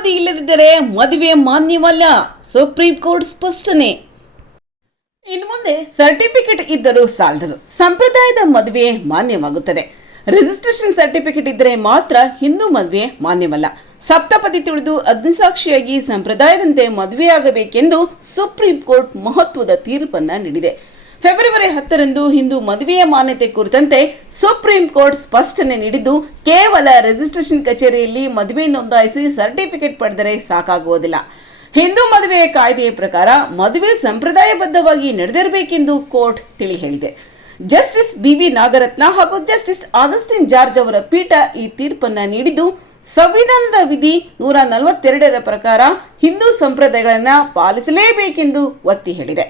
ಸಪ್ತಪದಿ ಇಲ್ಲದಿದ್ದರೆ ಮದುವೆ ಮಾನ್ಯವಲ್ಲ, supreme court ಸ್ಪಷ್ಟನೆ. ಇನ್ನು ಮುಂದೆ ಸರ್ಟಿಫಿಕೇಟ್ ಇದ್ದರೂ ಸಾಲದು, ಸಂಪ್ರದಾಯದ ಮದುವೆ ಮಾನ್ಯವಾಗುತ್ತದೆ. ರಿಜಿಸ್ಟ್ರೇಷನ್ ಸರ್ಟಿಫಿಕೇಟ್ ಇದ್ದರೆ ಮಾತ್ರ ಹಿಂದೂ ಮದುವೆ ಮಾನ್ಯವಲ್ಲ. ಸಪ್ತಪದಿ ತಿಳಿದು ಅಗ್ನಿಸಾಕ್ಷಿಯಾಗಿ ಸಂಪ್ರದಾಯದಂತೆ ಮದುವೆಯಾಗಬೇಕೆಂದು ಸುಪ್ರೀಂ ಕೋರ್ಟ್ ಮಹತ್ವದ ತೀರ್ಪನ್ನು ನೀಡಿದೆ. ಫೆಬ್ರವರಿ 10ರಂದು ಹಿಂದೂ ಮದುವೆಯ ಮಾನ್ಯತೆ ಕುರಿತಂತೆ ಸುಪ್ರೀಂ ಕೋರ್ಟ್ ಸ್ಪಷ್ಟನೆ ನೀಡಿದ್ದು, ಕೇವಲ ರಿಜಿಸ್ಟ್ರೇಷನ್ ಕಚೇರಿಯಲ್ಲಿ ಮದುವೆ ನೋಂದಾಯಿಸಿ ಸರ್ಟಿಫಿಕೇಟ್ ಪಡೆದರೆ ಸಾಕಾಗುವುದಿಲ್ಲ. ಹಿಂದೂ ಮದುವೆಯ ಕಾಯ್ದೆಯ ಪ್ರಕಾರ ಮದುವೆ ಸಂಪ್ರದಾಯಬದ್ಧವಾಗಿ ನಡೆದಿರಬೇಕೆಂದು ಕೋರ್ಟ್ ತಿಳಿ ಹೇಳಿದೆ. ಜಸ್ಟಿಸ್ BV ನಾಗರತ್ನ ಹಾಗೂ ಜಸ್ಟಿಸ್ ಆಗಸ್ಟಿನ್ ಜಾರ್ಜ್ ಅವರ ಪೀಠ ಈ ತೀರ್ಪನ್ನು ನೀಡಿದ್ದು, ಸಂವಿಧಾನದ ವಿಧಿ 142ರ ಪ್ರಕಾರ ಹಿಂದೂ ಸಂಪ್ರದಾಯಗಳನ್ನು ಪಾಲಿಸಲೇಬೇಕೆಂದು ಒತ್ತಿ ಹೇಳಿದೆ.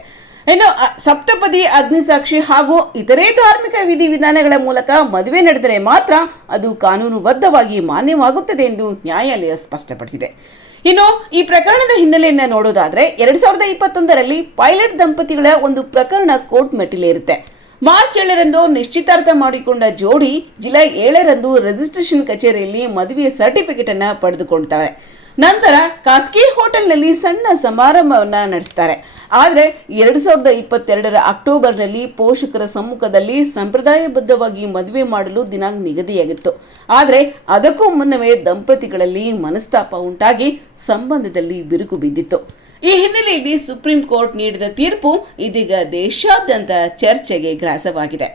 ಇನ್ನು ಸಪ್ತಪದಿ, ಅಗ್ನಿಸಾಕ್ಷಿ ಹಾಗೂ ಇತರೆ ಧಾರ್ಮಿಕ ವಿಧಿವಿಧಾನಗಳ ಮೂಲಕ ಮದುವೆ ನಡೆದರೆ ಮಾತ್ರ ಅದು ಕಾನೂನುಬದ್ಧವಾಗಿ ಮಾನ್ಯವಾಗುತ್ತದೆ ಎಂದು ನ್ಯಾಯಾಲಯ ಸ್ಪಷ್ಟಪಡಿಸಿದೆ. ಇನ್ನು ಈ ಪ್ರಕರಣದ ಹಿನ್ನೆಲೆಯನ್ನು ನೋಡೋದಾದ್ರೆ 2021ರಲ್ಲಿ ಪೈಲಟ್ ದಂಪತಿಗಳ ಒಂದು ಪ್ರಕರಣ ಕೋರ್ಟ್ ಮೆಟ್ಟಿಲೇರುತ್ತೆ. ಮಾರ್ಚ್ 7ರಂದು ನಿಶ್ಚಿತಾರ್ಥ ಮಾಡಿಕೊಂಡ ಜೋಡಿ ಜುಲೈ 7ರಂದು ರಿಜಿಸ್ಟ್ರೇಷನ್ ಕಚೇರಿಯಲ್ಲಿ ಮದುವೆಯ ಸರ್ಟಿಫಿಕೇಟ್ ಅನ್ನು ಪಡೆದುಕೊಳ್ತಾರೆ. ನಂತರ ಖಾಸಗಿ ಹೋಟೆಲ್ನಲ್ಲಿ ಸಣ್ಣ ಸಮಾರಂಭವನ್ನು ನಡೆಸ್ತಾರೆ. ಆದರೆ 2022ರ ಅಕ್ಟೋಬರ್ನಲ್ಲಿ ಪೋಷಕರ ಸಮ್ಮುಖದಲ್ಲಿ ಸಂಪ್ರದಾಯಬದ್ಧವಾಗಿ ಮದುವೆ ಮಾಡಲು ದಿನಾಂಕ ನಿಗದಿಯಾಗಿತ್ತು. ಆದರೆ ಅದಕ್ಕೂ ಮುನ್ನವೇ ದಂಪತಿಗಳಲ್ಲಿ ಮನಸ್ತಾಪ ಉಂಟಾಗಿ ಸಂಬಂಧದಲ್ಲಿ ಬಿರುಕು ಬಿದ್ದಿತ್ತು. ಈ ಹಿನ್ನೆಲೆಯಲ್ಲಿ ಸುಪ್ರೀಂ ಕೋರ್ಟ್ ನೀಡಿದ ತೀರ್ಪು ಇದೀಗ ದೇಶಾದ್ಯಂತ ಚರ್ಚೆಗೆ ಗ್ರಾಸವಾಗಿದೆ.